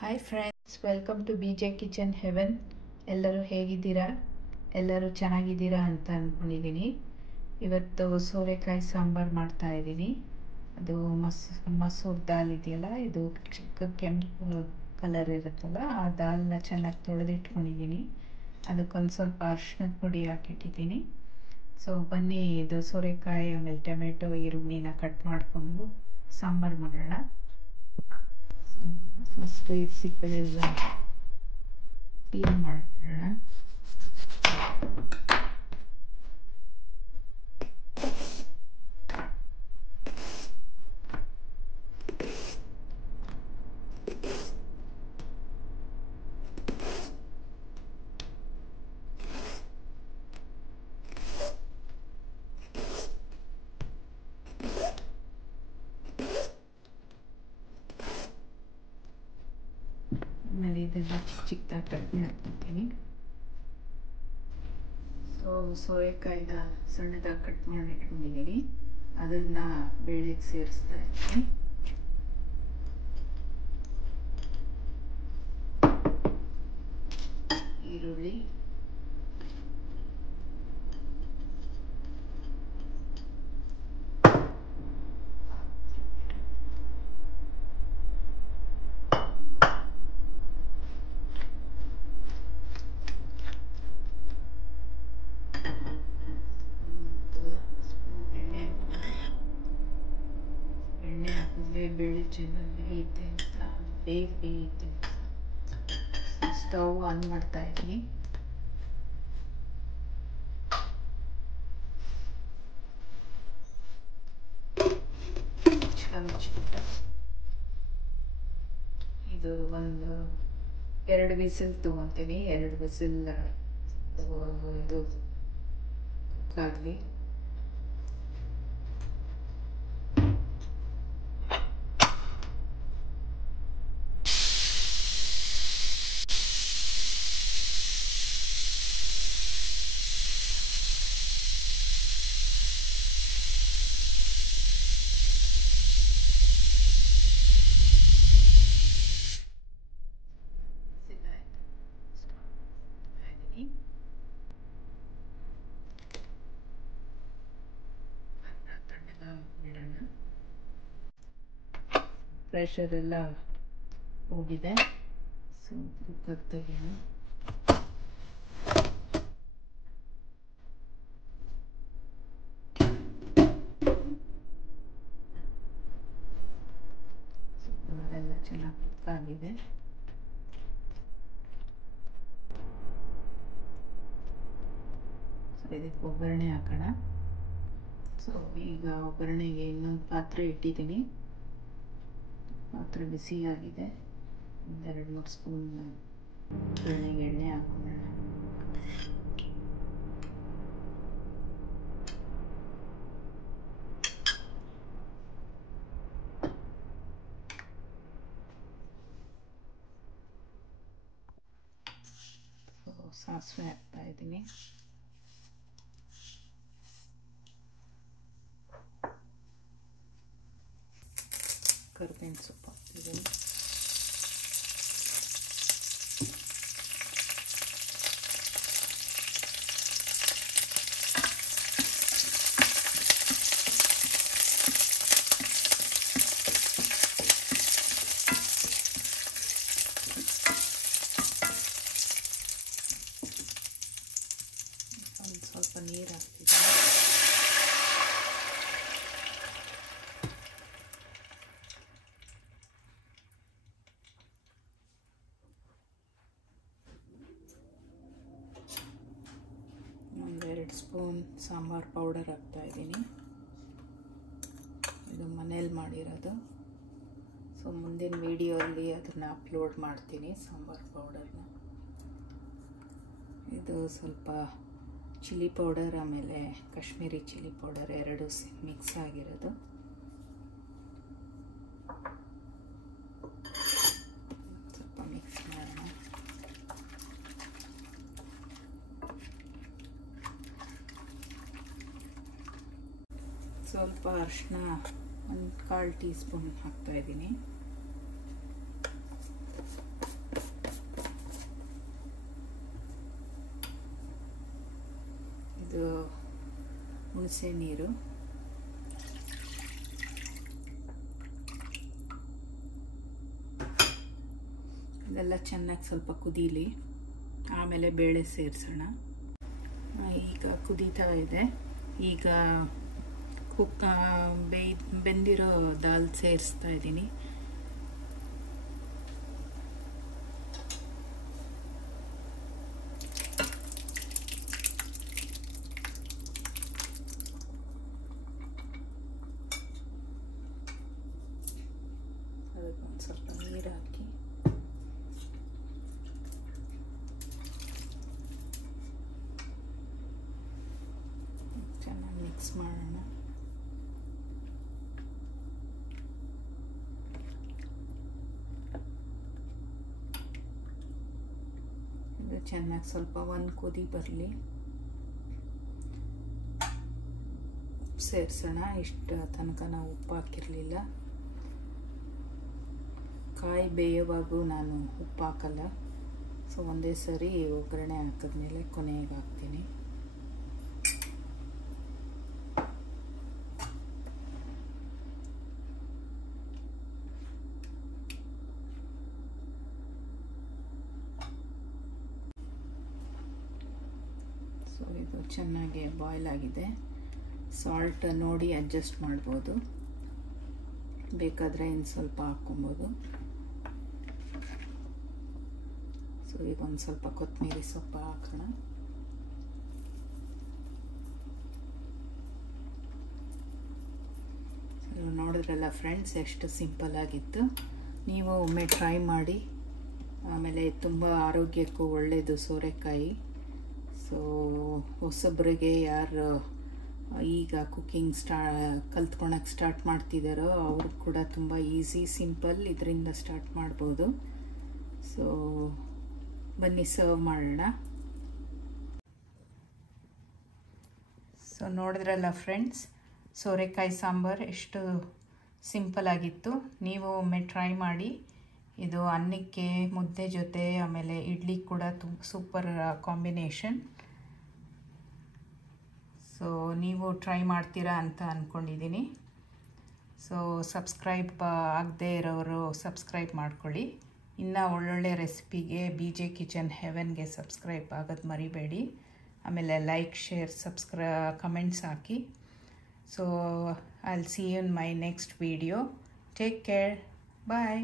Hi friends, welcome to B J kitchen heaven. ಎಲ್ಲರೂ ಹೇಗಿದ್ದೀರಾ? ಎಲ್ಲರೂ ಚೆನ್ನಾಗಿದ್ದೀರಾ ಅಂತ ಅಂದ್ಕೊಂಡಿದ್ದೀನಿ. ಇವತ್ತು ಸೋರೆಕಾಯಿ ಸಾಂಬಾರು ಮಾಡ್ತಾ ಇದ್ದೀನಿ. ಅದು ಮಸೂರ್ ದಾಲ್ ಇದೆಯಲ್ಲ, ಇದು ಚಿಕ್ಕ ಕೆಂಪು ಕಲರ್ ಇರುತ್ತಲ್ಲ, ಆ ದಾಲ್ನ ಚೆನ್ನಾಗಿ ತೊಳೆದಿಟ್ಕೊಂಡಿದ್ದೀನಿ. ಅದಕ್ಕೊಂದು ಸ್ವಲ್ಪ ಅರಿಶಿನದ ಪುಡಿ ಹಾಕಿಟ್ಟಿದ್ದೀನಿ. ಸೊ ಬನ್ನಿ, ಇದು ಸೋರೆಕಾಯಿ ಆಮೇಲೆ ಟೊಮೆಟೊ ಈರುಳ್ಳಿನ ಕಟ್ ಮಾಡಿಕೊಂಡು ಸಾಂಬಾರು ಮಾಡೋಣ. ಫಸ್ಟ್ ಈ ಸಿಪ್ಪೆಲ್ಲ ಕ್ಲೀನ್ ಮಾಡೋಣ. ಆಮೇಲೆ ಇದೆಲ್ಲ ಚಿಕ್ಕದಾಗಿ ಕಟ್ ಮಾಡ್ಕೊತೀನಿ. ಸೋರೆಕಾಯಿನ ಸಣ್ಣದಾಗಿ ಕಟ್ ಮಾಡಿ ಇಟ್ಕೊಂಡಿದ್ದೀನಿ. ಅದನ್ನು ಬೇಳೆಗೆ ಸೇರಿಸ್ತಾ ಇದ್ದೀನಿ. ಈರುಳ್ಳಿ, ಎಣ್ಣೆ ಹಾಕಿದ್ರೆ ಬೇಳೆ ಚೆನ್ನಾಗಿ ಬೇಯುತ್ತೆ ಅಂತ ಬೇಗ ಬೇಯುತ್ತೆ. ಸ್ಟವ್ ಆನ್ ಮಾಡ್ತಾ ಇದ್ದೀನಿ. ಇದು ಒಂದು 2 ವಿಸಿಲ್ ತೊಗೊತೀನಿ. 2 ವಿಸಿಲ್ ಇದು ಕುಕ್ಕಾಗಲಿ. ಪ್ರೆಷರ್ ಎಲ್ಲ ಹೋಗಿದೆ. ಸೊ ಕುಕ್ಕರ್ ತೆಗೆಯೋಣ. ಅದೆಲ್ಲ ಚೆನ್ನಾಗಿ ಕುಕ್ ಆಗಿದೆ. ಸೊ ಇದಕ್ಕೆ ಒಗ್ಗರಣೆ ಹಾಕೋಣ. ಸೊ ಈಗ ಒಗ್ಗರಣೆಗೆ ಇನ್ನೊಂದು ಪಾತ್ರೆ ಇಟ್ಟಿದ್ದೀನಿ. ಪಾತ್ರೆ ಬಿಸಿಯಾಗಿದೆ. 2-3 ಸ್ಪೂನ್ ಒಗ್ಗರಣೆಗೆ ಎಣ್ಣೆ ಹಾಕೋಣ. ಸಾಸಿವೆ ಹಾಕ್ತಾ ಇದ್ದೀನಿ. ಕರಿಬೇವಿನ ಸೊಪ್ಪು ಹಾಕ್ತಿದ್ದೀನಿ. ಒಂದು ಸ್ವಲ್ಪ ನೀರು ಹಾಕ್ತಿದ್ದೀನಿ. ಒಂದು 2 ಸ್ಪೂನ್ ಸಾಂಬಾರು ಪೌಡರ್ ಹಾಕ್ತಾ ಇದ್ದೀನಿ. ಇದು ಮನೇಲಿ ಮಾಡಿರೋದು. ಸೊ ಮುಂದಿನ ವಿಡಿಯೋಲ್ಲಿ ಅದನ್ನು ಅಪ್ಲೋಡ್ ಮಾಡ್ತೀನಿ, ಸಾಂಬಾರು ಪೌಡರ್ನ. ಇದು ಸ್ವಲ್ಪ ಚಿಲ್ಲಿ ಪೌಡರ್ ಆಮೇಲೆ ಕಾಶ್ಮೀರಿ ಚಿಲ್ಲಿ ಪೌಡರ್ 2 ಮಿಕ್ಸ್ ಆಗಿರೋದು. ಸ್ವಲ್ಪ ಮಿಕ್ಸ್ ಮಾಡೋಣ. ಸ್ವಲ್ಪ ಅರಿಶಿನ 1/4 ಟೀ ಸ್ಪೂನ್ ಹಾಕ್ತಾಯಿದ್ದೀನಿ. ಹುಣಸೆ ನೀರು, ಇದೆಲ್ಲ ಚೆನ್ನಾಗಿ ಸ್ವಲ್ಪ ಕುದೀಲಿ, ಆಮೇಲೆ ಬೇಳೆ ಸೇರಿಸೋಣ. ಈಗ ಕುದೀತಾ ಇದೆ. ಈಗ ಬೆಂದಿರೋ ದಾಲ್ ಸೇರಿಸ್ತಾ ಇದ್ದೀನಿ. ಅದಕ್ಕೊಂದು ಸ್ವಲ್ಪ ನೀರು ಹಾಕಿ ಚೆನ್ನಾಗಿ ಮಿಕ್ಸ್ ಮಾಡೋಣ. ಇದು ಚೆನ್ನಾಗಿ ಸ್ವಲ್ಪ ಒಂದು ಕುದಿ ಬರಲಿ, ಸೇರಿಸೋಣ. ಇಷ್ಟು ತನಕ ನಾವು ಉಪ್ಪು ಹಾಕಿರಲಿಲ್ಲ. ಕಾಯಿ ಬೇಯುವಾಗೂ ನಾನು ಉಪ್ಪು ಹಾಕಲ್ಲ, ಸೊ ಒಂದೇ ಸರಿ ಒಗ್ಗರಣೆ ಹಾಕಿದ್ಮೇಲೆ ಕೊನೆಗೆ ಹಾಕ್ತೀನಿ. ಸೊ ಇದು ಚೆನ್ನಾಗಿ ಬಾಯ್ಲ್ ಆಗಿದೆ. ಸಾಲ್ಟ್ ನೋಡಿ ಅಡ್ಜಸ್ಟ್ ಮಾಡ್ಬೋದು, ಬೇಕಾದರೆ ಇನ್ನು ಸ್ವಲ್ಪ ಹಾಕ್ಕೊಬೋದು. ಸೊ ಈಗ ಒಂದು ಸ್ವಲ್ಪ ಕೊತ್ತಂಬರಿ ಸೊಪ್ಪು ಹಾಕೋಣ. ನೋಡಿದ್ರಲ್ಲ ಫ್ರೆಂಡ್ಸ್, ಎಷ್ಟು ಸಿಂಪಲ್ ಆಗಿತ್ತು. ನೀವು ಒಮ್ಮೆ ಟ್ರೈ ಮಾಡಿ. ಆಮೇಲೆ ತುಂಬ ಆರೋಗ್ಯಕ್ಕೂ ಒಳ್ಳೆಯದು ಸೋರೆಕಾಯಿ. ಸೊ ಹೊಸಬ್ರಿಗೆ ಯಾರು ಈಗ ಕುಕ್ಕಿಂಗ್ ಕಲ್ತ್ಕೊಳಕ್ಕೆ ಸ್ಟಾರ್ಟ್ ಮಾಡ್ತಿದ್ದಾರೋ ಅವ್ರಿಗೆ ಕೂಡ ತುಂಬ ಈಸಿ, ಸಿಂಪಲ್, ಇದರಿಂದ ಸ್ಟಾರ್ಟ್ ಮಾಡ್ಬೋದು. ಸೊ ಬನ್ನಿ ಸರ್ವ್ ಮಾಡೋಣ. ಸೊ ನೋಡಿದ್ರಲ್ಲ ಫ್ರೆಂಡ್ಸ್, ಸೋರೆಕಾಯಿ ಸಾಂಬಾರು ಎಷ್ಟು ಸಿಂಪಲ್ ಆಗಿತ್ತು. ನೀವು ಒಮ್ಮೆ ಟ್ರೈ ಮಾಡಿ. ಇದು ಅನ್ನಕ್ಕೆ, ಮುದ್ದೆ ಜೊತೆ, ಆಮೇಲೆ ಇಡ್ಲಿ ಕೂಡ ಸೂಪರ್ ಕಾಂಬಿನೇಷನ್. ಸೊ ನೀವು ಟ್ರೈ ಮಾಡ್ತೀರಾ ಅಂತ ಅಂದ್ಕೊಂಡಿದ್ದೀನಿ. ಸೊ ಸಬ್ಸ್ಕ್ರೈಬ್ ಆಗದೇ ಇರೋರು ಸಬ್ಸ್ಕ್ರೈಬ್ ಮಾಡ್ಕೊಳ್ಳಿ. ಇನ್ನು ಒಳ್ಳೊಳ್ಳೆ ರೆಸಿಪಿಗೆ BJ ಕಿಚನ್ ಹೆವೆನ್ಗೆ ಸಬ್ಸ್ಕ್ರೈಬ್ ಆಗೋದು ಮರಿಬೇಡಿ. ಆಮೇಲೆ ಲೈಕ್, ಶೇರ್, ಕಮೆಂಟ್ಸ್ ಹಾಕಿ. So I will see you in my next video. Take care. Bye.